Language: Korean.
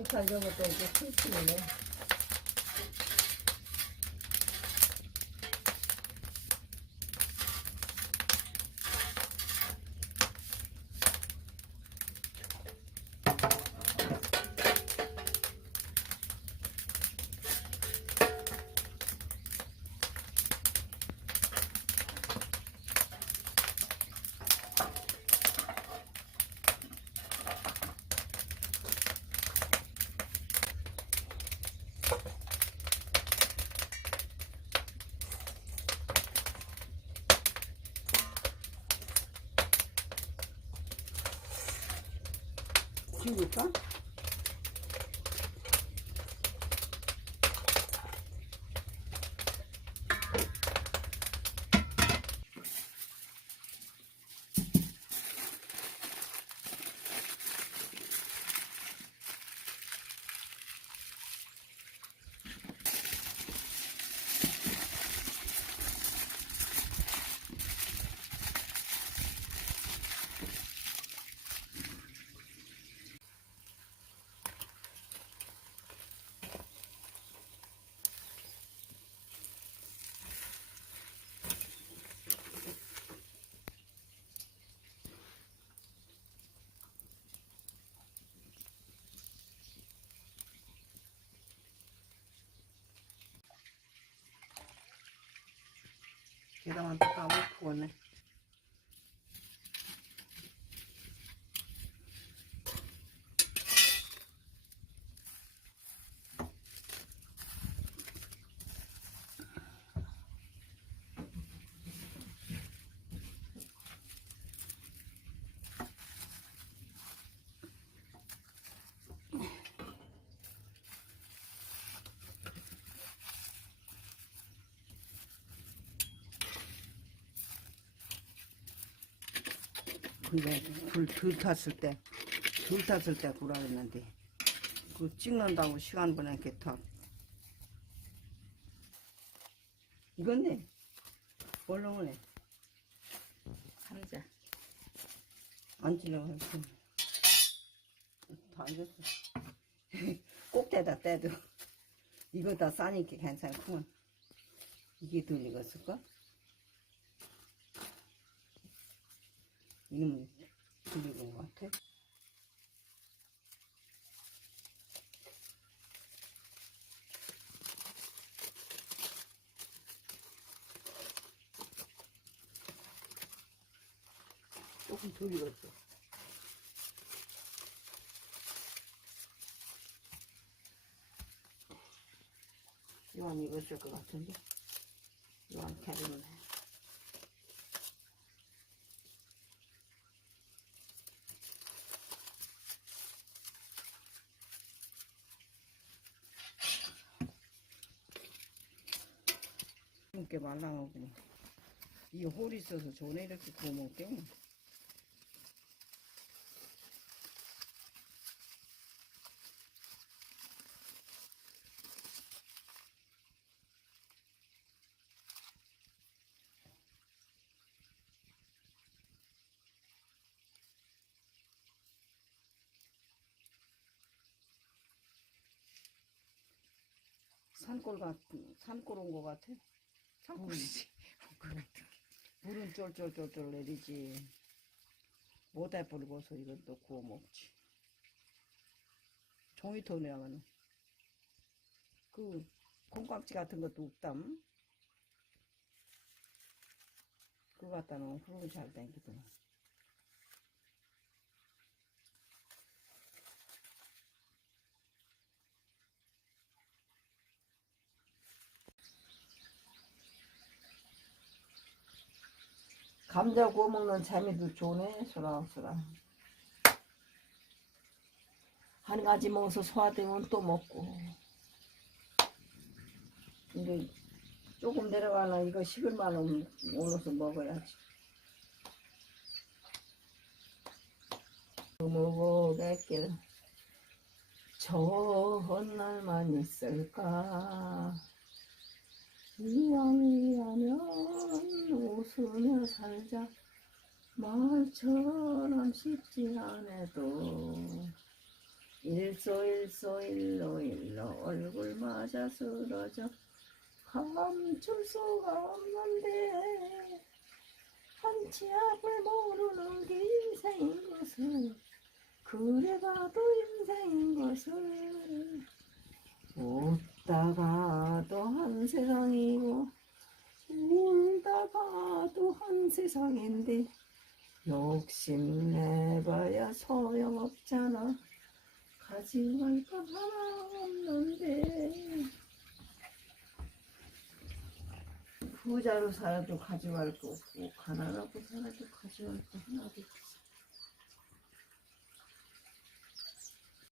양파 저것도 이제 풀치네. 지울까? 계란한테 까먹고네. 근데 불 탔을 때 구라 했는데 그 찍는다고 시간 보내게 탁 이건네 얼렁을 해 하자 앉으려고 했어 다 앉았어 꼭 대다 떼도 이거 다 싸니까 괜찮구만 이게 덜 익었을까? 이놈이 덜 익은 것 같아 조금 덜 익었어 이건 익었을 것 같은데 이건 캐리네 이렇게 말랑하고 이 홀이 있어서 전에 이렇게 구워 먹게 산골 온 거 같아 산골이지. 물은 쫄쫄쫄쫄 내리지 모대 불고서 이건 또 구워 먹지 종이톱 내가는 그 콩깍지 같은 것도 없담 그거 갖다 놓으면 그러고 잘 땡기더만 감자 구워 먹는 재미도 좋네 소랑소랑 한 가지 먹어서 소화되면 또 먹고 근데 조금 내려가나 이거 식을만 올려서 먹어야지 먹어겠길 좋은 날만 있을까 이왕이라면 웃으며 살자 말처럼 쉽지 않아도 일소 일로 얼굴 맞아 쓰러져 감출 수가 없는데 한치 앞을 모르는 게 인생인 것을 그래봐도 인생인 것을 웃다가도 한 세상이고 울다가도 한 세상인데 욕심내봐야 소용없잖아 가져갈 건 하나 없는데 부자로 살아도 가져갈 거 없고 가난하고 살아도 가져갈 거 하나도 없어